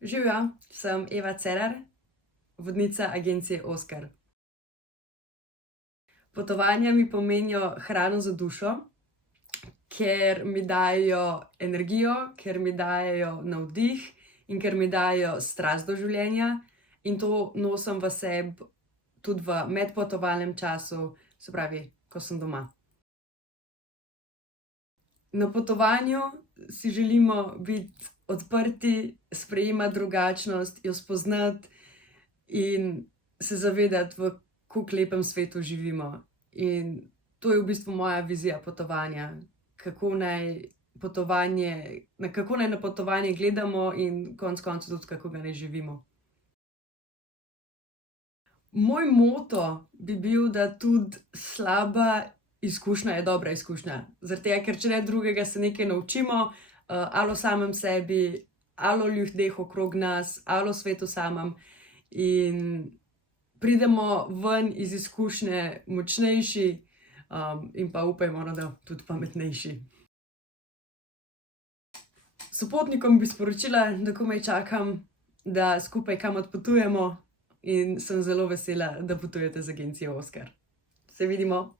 Živjo, sem Eva Cerar, vodnica agencije Oskar. Potovanja mi pomenijo hrano za dušo, ker mi dajejo energijo, ker mi dajejo navdih in ker mi dajejo strast do življenja. In to nosim v sebi tudi v medpotovalnem času, se pravi, ko sem doma. Na potovanju si želimo biti odprti, sprejemati drugačnost, jo spoznati in se zavedati, v koliko lepem svetu živimo. In to je v bistvu moja vizija potovanja, kako naj na potovanje gledamo in konec koncev tudi, kako ga naj živimo. Moj moto bi bil, da tudi slaba izkušnja je dobra izkušnja. Zaradi tega, ker če ne drugega, se nekaj naučimo, ali o samem sebi, ali o ljudeh okrog nas, ali o svetu samem. In pridemo ven iz izkušnje močnejši, in pa upajmo, no, da tudi pametnejši. Sopotnikom bi sporočila, da komaj čakam, da skupaj kam odpotujemo, in sem zelo vesela, da potujete z agencijo Oskar. Se vidimo!